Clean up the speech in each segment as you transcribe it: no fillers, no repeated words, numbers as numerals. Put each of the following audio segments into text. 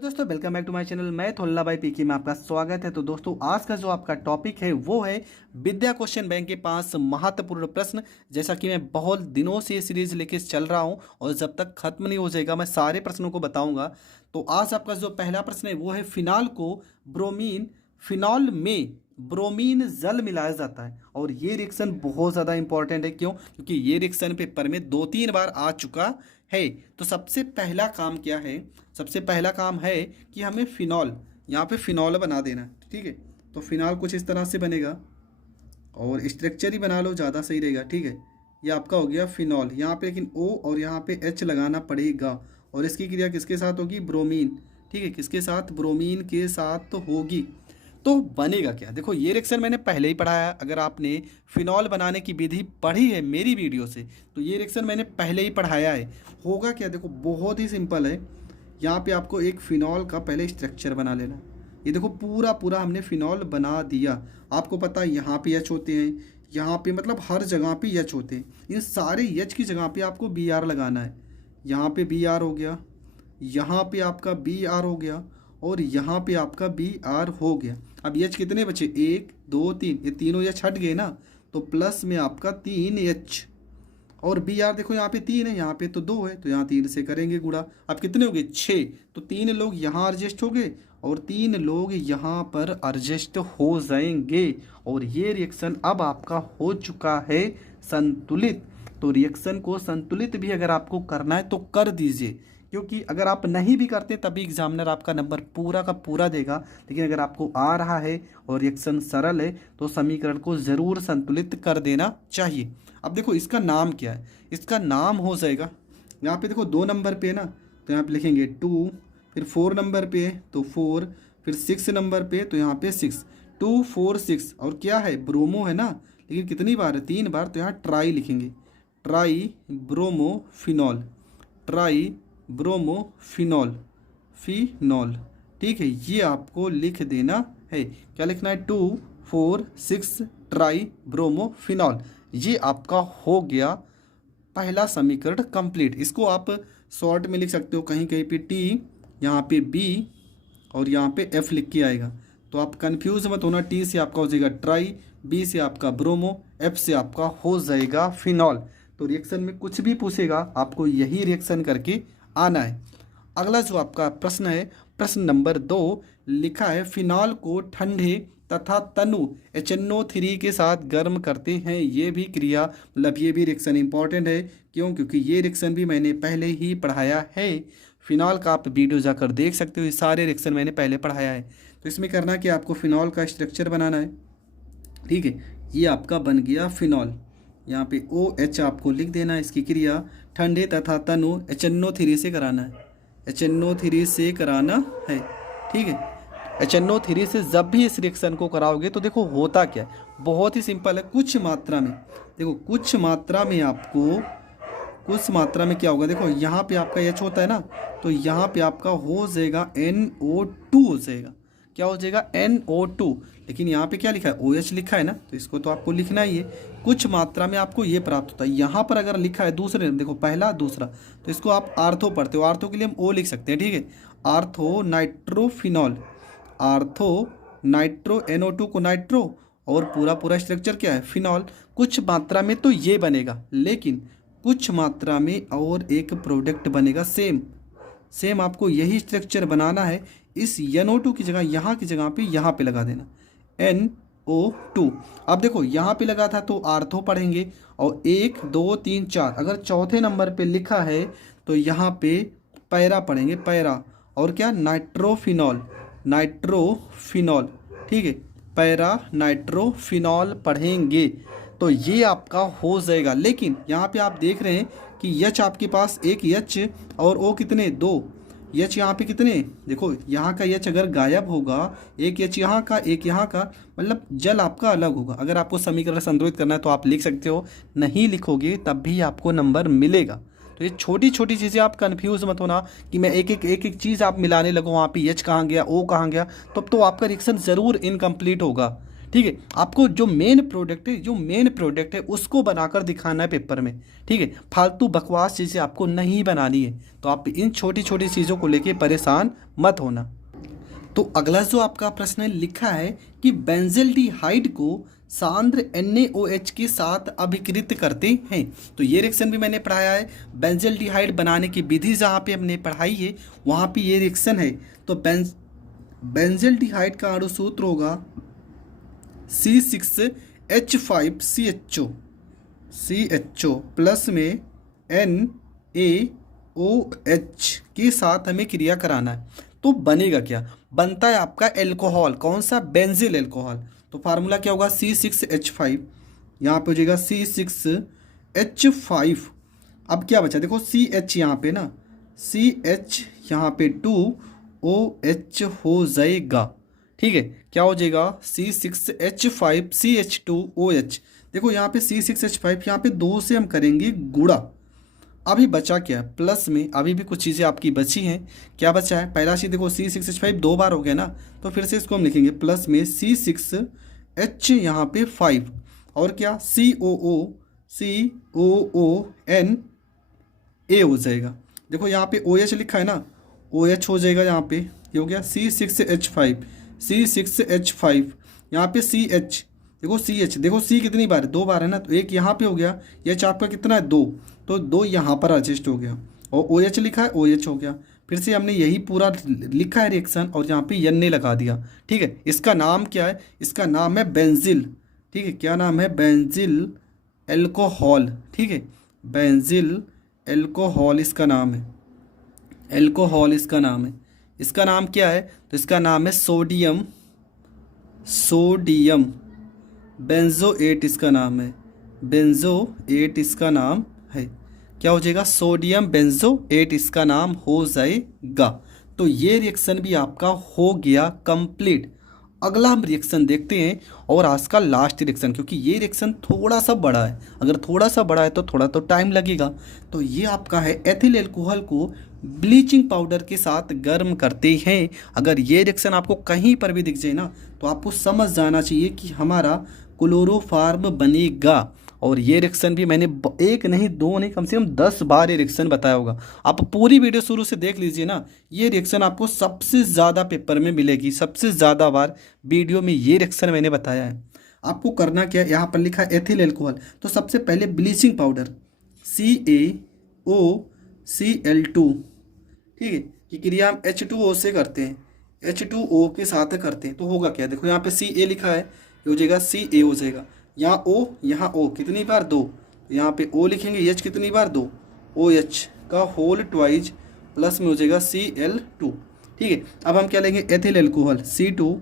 तो दोस्तों welcome back to my channel. मैं थोल्ला भाई पीकी में आपका स्वागत है। तो दोस्तों आज का जो आपका टॉपिक है वो है विद्या क्वेश्चन बैंक के 5 महत्वपूर्ण प्रश्न। जैसा कि मैं बहुत दिनों से ये सीरीज लेके चल रहा हूं और जब तक खत्म नहीं हो जाएगा मैं सारे प्रश्नों को बताऊंगा। तो आज आपका जो पहला प्रश्न है वो है फिनॉल में ब्रोमीन जल मिलाया जाता है और ये रिएक्शन बहुत ज़्यादा इंपॉर्टेंट है। क्यों? क्योंकि ये रिएक्शन पेपर में 2-3 बार आ चुका है। तो सबसे पहला काम क्या है? सबसे पहला काम है कि हमें फिनॉल, यहाँ पे फिनॉल बना देना है। ठीक है, तो फिनॉल कुछ इस तरह से बनेगा और स्ट्रक्चर ही बना लो, ज़्यादा सही रहेगा। ठीक है, ये आपका हो गया फिनॉल। यहाँ पे लेकिन ओ और यहाँ पे एच लगाना पड़ेगा और इसकी क्रिया किसके साथ होगी? ब्रोमीन। ठीक है, किसके साथ? ब्रोमीन के साथ तो होगी। तो बनेगा क्या? देखो ये रिएक्शन मैंने पहले ही पढ़ाया। अगर आपने फिनॉल बनाने की विधि पढ़ी है मेरी वीडियो से तो ये रिएक्शन मैंने पहले ही पढ़ाया है। होगा क्या? देखो बहुत ही सिंपल है। यहाँ पे आपको एक फिनॉल का पहले स्ट्रक्चर बना लेना। ये देखो पूरा पूरा हमने फिनॉल बना दिया। आपको पता है यहाँ पे एच होते हैं, यहाँ पे मतलब हर जगह पे एच होते हैं। इन सारे एच की जगह पे आपको बी आर लगाना है। यहाँ पे बी आर हो गया, यहाँ पे आपका बी आर हो गया और यहाँ पे आपका बी आर हो गया। अब एच कितने बचे? 1 2 3, ये तीनों एच हट गए ना, तो प्लस में आपका 3 एच और बी आर देखो यहाँ पे 3 है, यहाँ पे तो 2 है, तो यहाँ 3 से करेंगे गुणा। अब कितने हो गए? 6। तो 3 लोग यहाँ एडजस्ट हो गए और 3 लोग यहाँ पर एडजस्ट हो जाएंगे और ये रिएक्शन अब आपका हो चुका है संतुलित। तो रिएक्शन को संतुलित भी अगर आपको करना है तो कर दीजिए, क्योंकि अगर आप नहीं भी करते तभी एग्जामिनर आपका नंबर पूरा का पूरा देगा। लेकिन अगर आपको आ रहा है और रिएक्शन सरल है तो समीकरण को ज़रूर संतुलित कर देना चाहिए। अब देखो इसका नाम क्या है? इसका नाम हो जाएगा, यहाँ पे देखो 2 नंबर पे है ना, तो यहाँ पे लिखेंगे 2, फिर 4 नंबर पे तो 4, फिर 6 नंबर पे तो यहाँ पे 6, 2 4 6। और क्या है? ब्रोमो है ना, लेकिन कितनी बार है? 3 बार, तो यहाँ ट्राई लिखेंगे, try bromophenol, try bromophenol, phenol. ठीक है, ये आपको लिख देना है। क्या लिखना है? 2 4 6 ट्राई ब्रोमोफिनॉल। ये आपका हो गया पहला समीकरण कंप्लीट। इसको आप शॉर्ट में लिख सकते हो, कहीं कहीं पे टी, यहाँ पे बी और यहाँ पे एफ लिख के आएगा। तो आप कंफ्यूज मत होना। टी से आपका हो जाएगा ट्राई, बी से आपका ब्रोमो, एफ से आपका हो जाएगा फिनॉल। तो रिएक्शन में कुछ भी पूछेगा आपको यही रिएक्शन करके आना है। अगला जो आपका प्रश्न है, प्रश्न नंबर 2, लिखा है फिनॉल को ठंडे तथा तनु HNO3 के साथ गर्म करते हैं। ये भी क्रिया मतलब ये भी रिएक्शन इंपॉर्टेंट है। क्यों? क्योंकि ये रिएक्शन भी मैंने पहले ही पढ़ाया है। फिनॉल का आप वीडियो जाकर देख सकते हो, ये सारे रिएक्शन मैंने पहले पढ़ाया है। तो इसमें करना कि आपको फिनॉल का स्ट्रक्चर बनाना है। ठीक है, ये आपका बन गया फिनॉल। यहाँ पे OH आपको लिख देना है। इसकी क्रिया ठंडे तथा तनु HNO3 से कराना है, HNO3 से कराना है। ठीक है, HNO3 से जब भी इस रिएक्शन को कराओगे तो देखो होता क्या है, बहुत ही सिंपल है। कुछ मात्रा में देखो, कुछ मात्रा में आपको, कुछ मात्रा में क्या होगा? देखो यहाँ पे आपका H होता है ना, तो यहाँ पे आपका हो जाएगा NO2 हो जाएगा। क्या हो जाएगा? NO2। लेकिन यहाँ पे क्या लिखा है? OH लिखा है ना, तो इसको तो आपको लिखना ही है। कुछ मात्रा में आपको ये प्राप्त होता है। यहाँ पर अगर लिखा है दूसरे, देखो पहला दूसरा, तो इसको आप आर्थो पढ़ते हो, आर्थो के लिए हम O लिख सकते हैं। ठीक है, ortho nitrophenol, ortho nitro, NO2 को नाइट्रो और पूरा पूरा स्ट्रक्चर क्या है? फिनॉल। कुछ मात्रा में तो ये बनेगा, लेकिन कुछ मात्रा में और एक प्रोडक्ट बनेगा सेम। सेम आपको यही स्ट्रक्चर बनाना है। इस NO2 की जगह यहाँ की जगह पे यहाँ पे लगा देना NO2। अब देखो यहाँ पे लगा था तो आर्थो पढ़ेंगे और 1 2 3 4, अगर चौथे नंबर पे लिखा है तो यहाँ पे पैरा पढ़ेंगे, पैरा। और क्या? Nitrophenol, nitrophenol. ठीक है, पैरा नाइट्रोफिनॉल पढ़ेंगे। तो ये आपका हो जाएगा। लेकिन यहाँ पे आप देख रहे हैं कि H आपके पास एक H और O कितने? 2 H। यहाँ पे कितने? देखो यहाँ का H अगर गायब होगा, एक H यहाँ का, एक यहाँ का, मतलब जल आपका अलग होगा। अगर आपको समीकरण संतुलित करना है तो आप लिख सकते हो, नहीं लिखोगे तब भी आपको नंबर मिलेगा। तो ये छोटी छोटी चीज़ें आप कंफ्यूज मत होना कि मैं एक एक चीज़ आप मिलाने लगो, वहाँ पे H कहाँ गया, O कहाँ गया, तब तो आपका रिएक्शन ज़रूर इनकम्प्लीट होगा। ठीक है, आपको जो मेन प्रोडक्ट है उसको बनाकर दिखाना है पेपर में। ठीक है, फालतू बकवास चीज़ें आपको नहीं बनानी है। तो आप इन छोटी छोटी चीज़ों को लेके परेशान मत होना। तो अगला जो आपका प्रश्न लिखा है कि बेंजल्डिहाइड को सांद्र NaOH के साथ अभिकृत करते हैं। तो ये रिएक्शन भी मैंने पढ़ाया है। बेंजल्डिहाइड बनाने की विधि जहाँ पे हमने पढ़ाई है वहाँ पे ये रिएक्शन है। तो बेंजल्डिहाइड का अणु सूत्र होगा C6H5CHO प्लस में NaOH के साथ हमें क्रिया कराना है। तो बनेगा क्या? बनता है आपका एल्कोहल। कौन सा? Benzyl alcohol. तो फार्मूला क्या होगा? C6H5, यहाँ पे हो जाएगा C6H5। अब क्या बचा? देखो CH यहाँ पे ना, CH यहाँ पे 2OH हो जाएगा। ठीक है, क्या हो जाएगा? C6H5CH2OH। देखो यहाँ पे C6H5, यहाँ पे 2 से हम करेंगे गुणा। अभी बचा क्या? प्लस में अभी भी कुछ चीज़ें आपकी बची हैं। क्या बचा है? पहला चीज़ देखो C6H5 2 बार हो गया ना, तो फिर से इसको हम लिखेंगे प्लस में C6H यहाँ पे 5 और क्या COONA हो जाएगा। देखो यहाँ पे OH लिखा है ना, OH हो जाएगा यहाँ पे। ये हो गया C6H5 यहाँ पे CH। देखो CH, देखो C कितनी बार है? 2 बार है ना, तो एक यहाँ पे हो गया। H आपका कितना है? 2, तो 2 यहाँ पर एडजस्ट हो गया और OH लिखा है, OH हो गया। फिर से हमने यही पूरा लिखा है रिएक्शन और यहाँ पे NA लगा दिया। ठीक है, इसका नाम क्या है? इसका नाम है बेंजिल। ठीक है, क्या नाम है? Benzyl alcohol. ठीक है, बेंजिल एल्कोहल इसका नाम है। एल्कोहल इसका नाम है। इसका नाम क्या है? तो इसका नाम है सोडियम बेंजोएट इसका नाम है। बेंजोएट इसका नाम है। क्या हो जाएगा? सोडियम बेंजोएट इसका नाम हो जाएगा। तो ये रिएक्शन भी आपका हो गया कंप्लीट। अगला हम रिएक्शन देखते हैं और आज का लास्ट रिएक्शन, क्योंकि ये रिएक्शन थोड़ा सा बड़ा है। अगर थोड़ा सा बड़ा है तो थोड़ा तो टाइम लगेगा। तो ये आपका है एथिल अल्कोहल को ब्लीचिंग पाउडर के साथ गर्म करते हैं। अगर ये रिएक्शन आपको कहीं पर भी दिख जाए ना, तो आपको समझ जाना चाहिए कि हमारा क्लोरोफार्म बनेगा। और ये रिएक्शन भी मैंने 1 नहीं 2 नहीं कम से कम 10 बार ये रिएक्शन बताया होगा। आप पूरी वीडियो शुरू से देख लीजिए ना, ये रिएक्शन आपको सबसे ज़्यादा पेपर में मिलेगी। सबसे ज़्यादा बार वीडियो में ये रिएक्शन मैंने बताया है। आपको करना क्या है? यहाँ पर लिखा है एथिल अल्कोहल, तो सबसे पहले ब्लीचिंग पाउडर CaOCl2। ठीक है, कि क्रिया हम H2O से करते हैं, H2O के साथ करते हैं। तो होगा क्या? देखो यहाँ पे Ca लिखा है, ये हो जाएगा Ca हो जाएगा। यहाँ O, यहाँ O कितनी बार? 2। यहाँ पे O लिखेंगे, H कितनी बार? 2। OH का होल ट्वाइज प्लस में हो जाएगा Cl2। ठीक है, अब हम क्या लेंगे? Ethyl alcohol C2।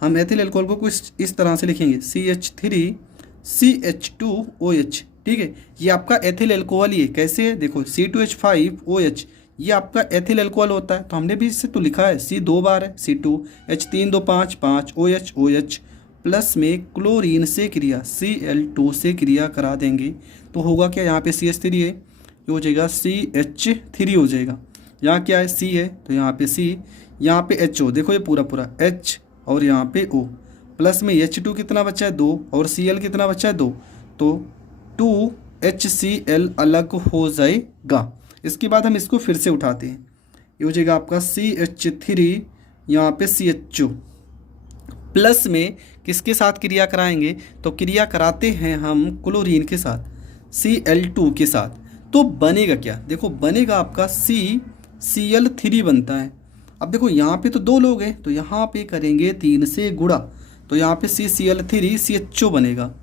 हम एथिल अल्कोहल को कुछ इस तरह से लिखेंगे CH3CH2OH। ठीक है, ये आपका एथिल अल्कोहल ही है। कैसे है? देखो C2H5OH, ये आपका एथिल अल्कोहल होता है। तो हमने भी इससे तो लिखा है, C 2 बार है C2, H3 2 5 5 OH प्लस में क्लोरीन से क्रिया Cl2 से क्रिया करा देंगे। तो होगा क्या? यहाँ पे CH3 है, ये हो जाएगा CH3 हो जाएगा। यहाँ क्या है? C है, तो यहाँ पे C, यहाँ पे HO, देखो ये पूरा H और यहाँ पे O प्लस में H2 कितना बचा है? 2 और Cl कितना बचा है? 2, तो 2HCl अलग हो जाएगा। इसके बाद हम इसको फिर से उठाते हैं, ये हो जाएगा आपका CH3, यहाँ पे CHO प्लस में किसके साथ क्रिया कराएंगे? तो क्रिया कराते हैं हम क्लोरीन के साथ, Cl2 के साथ। तो बनेगा क्या? देखो बनेगा आपका CCl3 बनता है। अब देखो यहाँ पे तो 2 लोग हैं, तो यहाँ पे करेंगे 3 से गुणा, तो यहाँ पे CCl3CHO बनेगा,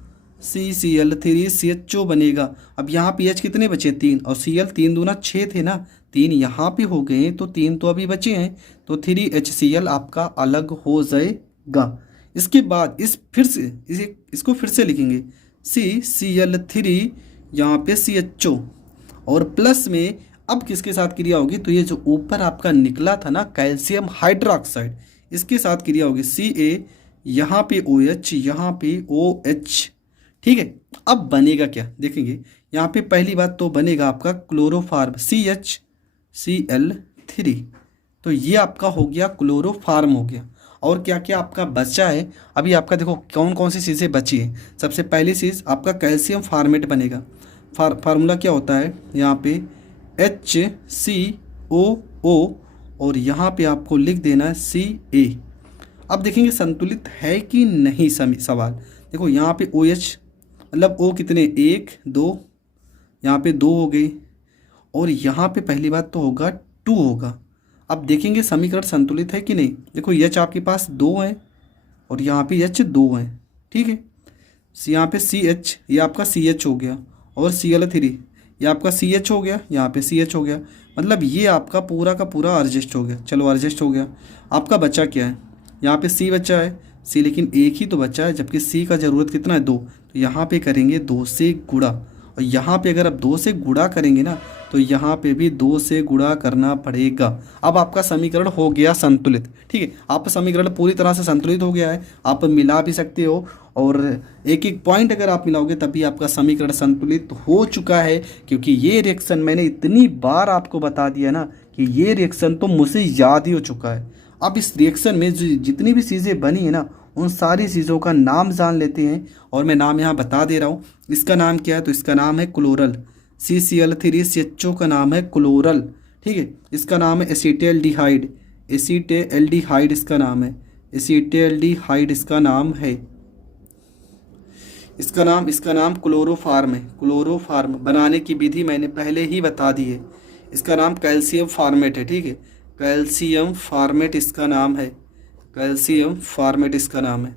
CCl3CHO बनेगा। अब यहाँ पे H कितने बचे? 3 और Cl 3 दूना 6 थे ना, 3 यहाँ पे हो गए, तो 3 तो अभी बचे हैं, तो 3HCl आपका अलग हो जाएगा। इसके बाद इसको फिर से लिखेंगे CCl3 यहाँ पे CHO और प्लस में अब किसके साथ क्रिया होगी? तो ये जो ऊपर आपका निकला था ना कैल्शियम हाइड्रोक्साइड, इसके साथ क्रिया होगी Ca, यहाँ पे OH, यहाँ पे OH। ठीक है, अब बनेगा क्या देखेंगे। यहाँ पे पहली बात तो बनेगा आपका क्लोरोफार्म CHCl3। तो ये आपका हो गया क्लोरोफार्म हो गया। और क्या क्या आपका बचा है। अभी आपका देखो कौन कौन सी चीज़ें बची है। सबसे पहली चीज़ आपका कैल्शियम फार्मेट बनेगा। फार्मूला क्या होता है यहाँ पे HCOO और यहाँ पे आपको लिख देना है Ca। अब देखेंगे संतुलित है कि नहीं सवाल। देखो यहाँ पे OH मतलब O कितने 1 2, यहाँ पे 2 हो गई और यहाँ पे पहली बात तो होगा 2 होगा। अब देखेंगे समीकरण संतुलित है कि नहीं। देखो H आपके पास 2 है और यहाँ पे H 2 है, ठीक है। यहाँ पे CH ये आपका CH हो गया और Cl3 ये आपका CH हो गया, यहाँ पे CH हो गया। मतलब ये आपका पूरा का पूरा एडजस्ट हो गया। चलो एडजस्ट हो गया। आपका बचा क्या है, यहाँ पे C बचा है, C लेकिन एक ही तो बचा है, जबकि C का ज़रूरत कितना है 2। तो यहाँ पे करेंगे 2 से गुणा और यहाँ पे अगर आप 2 से गुणा करेंगे ना तो यहाँ पे भी 2 से गुणा करना पड़ेगा। अब आपका समीकरण हो गया संतुलित, ठीक है। आपका समीकरण पूरी तरह से संतुलित हो गया है। आप मिला भी सकते हो और एक एक पॉइंट अगर आप मिलाओगे तभी आपका समीकरण संतुलित हो चुका है, क्योंकि ये रिएक्शन मैंने इतनी बार आपको बता दिया ना कि ये रिएक्शन तो मुझे याद ही हो चुका है। अब इस रिएक्शन में जो जितनी भी चीज़ें बनी है ना उन सारी चीज़ों का नाम जान लेते हैं और मैं नाम यहाँ बता दे रहा हूँ। इसका नाम क्या है, तो इसका नाम है क्लोरल। CCl3CHO का नाम है क्लोरल, ठीक है। इसका नाम है एसिटेल्डिहाइड, एसिटेल्डिहाइड इसका नाम है, एसिटेल्डिहाइड इसका नाम है। इसका नाम क्लोरोफार्म है। क्लोरोफार्म बनाने की विधि मैंने पहले ही बता दी है। इसका नाम कैल्शियम फार्मेट है, ठीक है। कैल्शियम फार्मेट इसका नाम है, कैल्शियम फार्मेट इसका नाम है।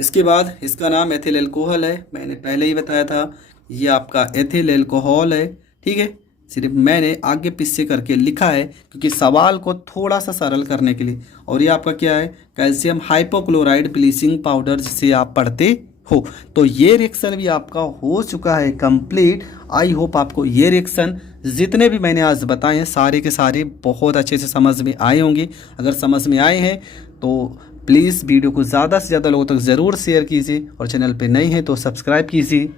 इसके बाद इसका नाम एथिल एल्कोहल है, मैंने पहले ही बताया था ये आपका एथिल एल्कोहल है, ठीक है। सिर्फ मैंने आगे पीछे करके लिखा है क्योंकि सवाल को थोड़ा सा सरल करने के लिए। और ये आपका क्या है, कैल्शियम हाइपोक्लोराइड ब्लीचिंग पाउडर जिसे आप पढ़ते हो। तो ये रिएक्शन भी आपका हो चुका है कंप्लीट। आई होप आपको ये रिएक्शन जितने भी मैंने आज बताए हैं सारे के सारे बहुत अच्छे से समझ में आए होंगे। अगर समझ में आए हैं तो प्लीज़ वीडियो को ज़्यादा से ज़्यादा लोगों तक ज़रूर शेयर कीजिए और चैनल पे नए हैं तो सब्सक्राइब कीजिए।